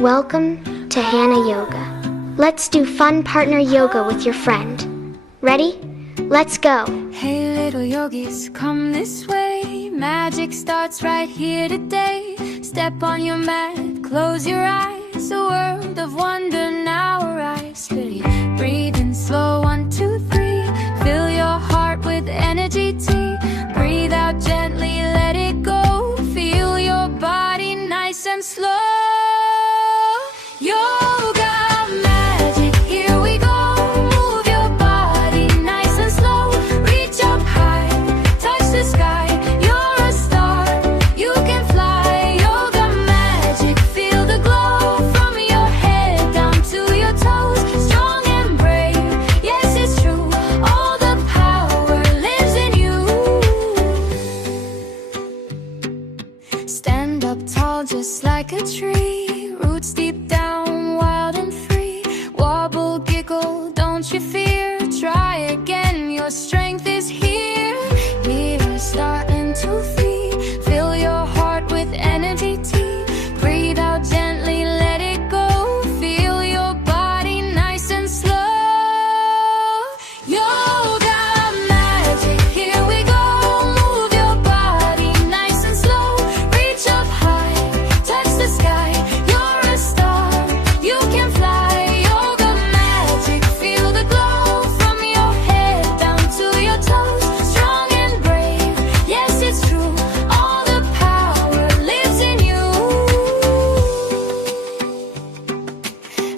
Welcome to Hannah Yoga. Let's do fun partner yoga with your friend. Ready? Let's go. Hey little yogis, come this way. Magic starts right here today. Step on your mat, close your eyes. A world of wonder now arise. Breathe in slow, 1, 2, 3. Fill your heart with energy tea. Breathe out gently, let it go. Feel your body nice and slow. Yoga magic, here we go. Move your body nice and slow. Reach up high, touch the sky. You're a star, you can fly. Yoga magic, feel the glow. From your head down to your toes. Strong and brave, yes it's true. All the power lives in you. Stand up tall just like a tree. Roots deep down, wild and free. Wobble, giggle, don't you fear. Try again, your strength is here. Here, starting to feed. Fill your heart with energy tea. Breathe out gently, let it go. Feel your body nice and slow. Yoga magic, here we go. Move your body nice and slow. Reach up high, touch the sky. You're a star, you can fly. Yoga magic, feel the glow. From your head down to your toes. Strong and brave, yes it's true. All the power lives in you.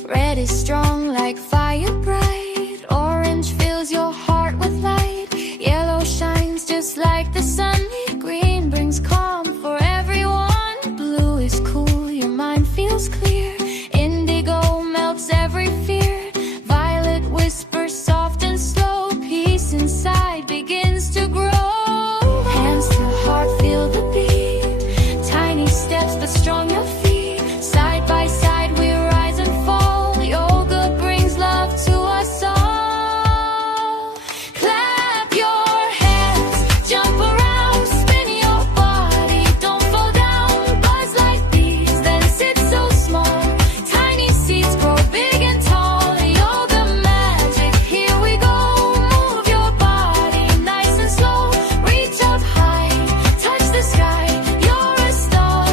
Red is strong like fire bright. Orange fills your heart with light. Yellow shines just like the sun. Green brings calm for everyone. Blue is cool, your mind feels clear. Indigo melts every fear. Violet whispers soft and slow. Peace inside begins to grow. Hands to heart, feel the beat. Tiny steps but strong your feet. Side by side we rise and fall. Yoga brings love to us all. Clap your hands, jump around, spin your body. Don't fall down, buzz like bees, then sit so small. Tiny seeds grow big and tall. Yoga magic, here we go. Move your body nice and slow. Reach up high, touch the sky. You're a star,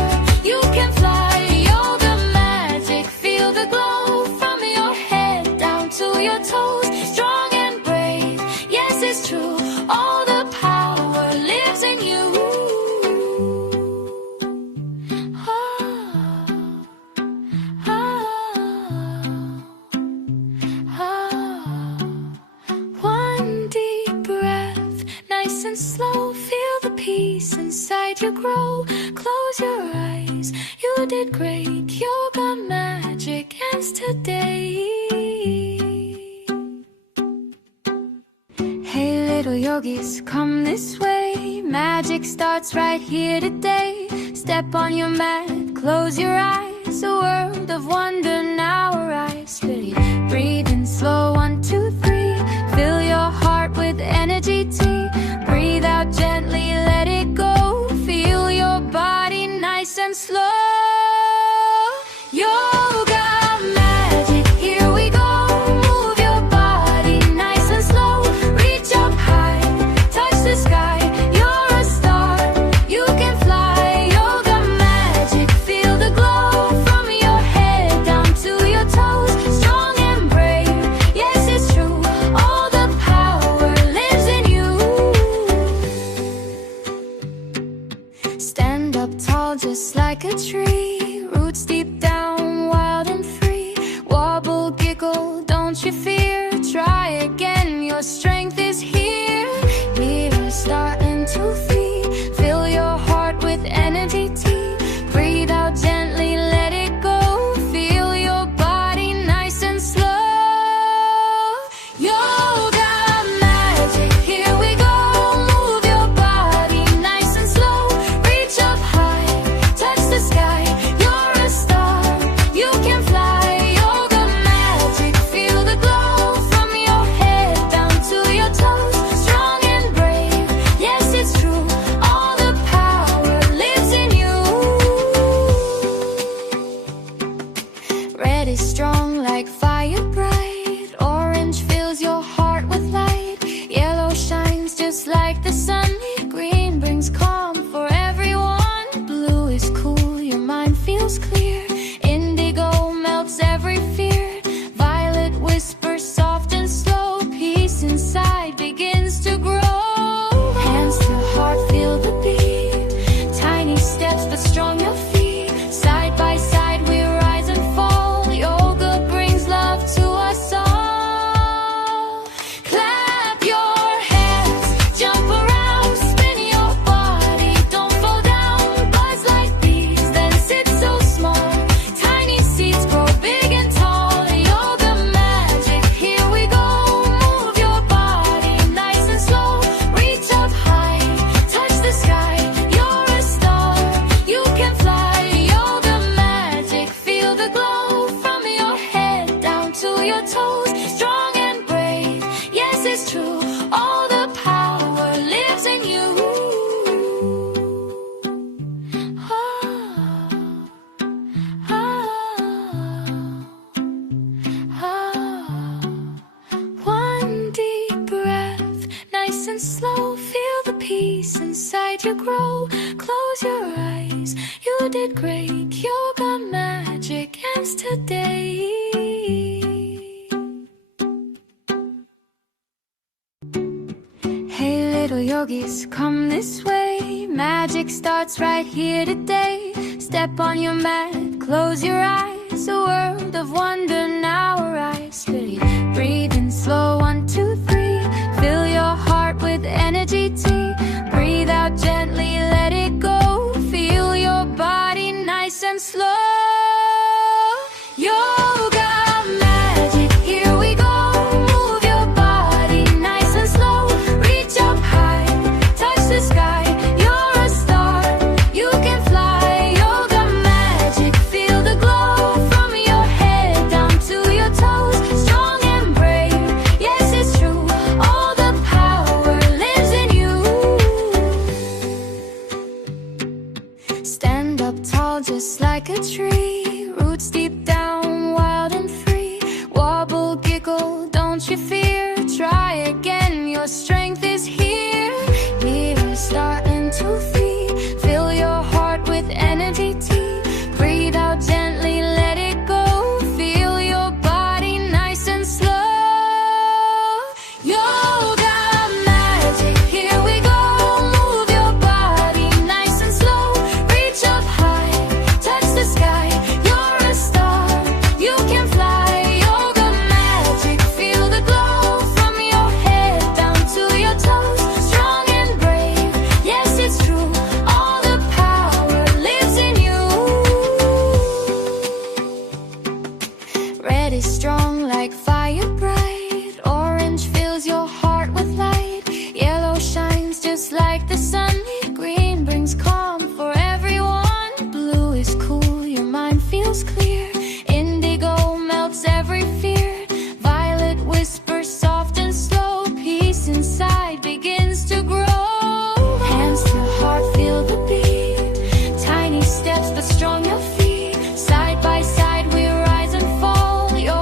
you can fly. Yoga magic, feel the glow. From your head down to your toes. Strong and brave, yes it's true. All the power lives in you. One deep breath, nice and slow. Feel the peace inside you grow. Close your eyes, you did great. Yoga magic ends today. Hey little yogis, come this way. Magic starts right here today. Step on your mat, close your eyes. A world of wonder now arise. Breathe in slow, 1, 2, 3. Fill your heart with energy tea. Breathe out gently, let it go. Feel your body nice and slow. Yoga magic, here we go. Move your body nice and slow. Reach up high, touch the sky. You're a star, you can fly. Yoga magic, feel the glow. From your head down Red is strong like fire bright, orange fills your heart with light, yellow shines just like the sun, green brings calm for everyone, blue is cool, your mind feels clear, indigo melts every fear, violet whispers soft and slow, peace inside begins to grow. Hands to heart, feel the beat, tiny steps but strong your feet, side by side we rise and fall, yoga brings love to us all. Clap your hands, jump around, spin your body, don't fall down, buzz like bees, then sit so small, tiny seeds grow big and tall, yoga magic, here we go, move your body, nice and slow, reach up high, touch the sky, you're a star, you can fly, yoga magic, feel the glow, from your head down to your toes, strong and brave, yes it's true, all the power lives in you. One deep breath, nice and slow, feel the peace inside you grow, close your eyes, you did great, yoga magic ends today. Hey little yogis, come this way, magic starts right here today, step on your mat, close your eyes, a world of wonder now arise, little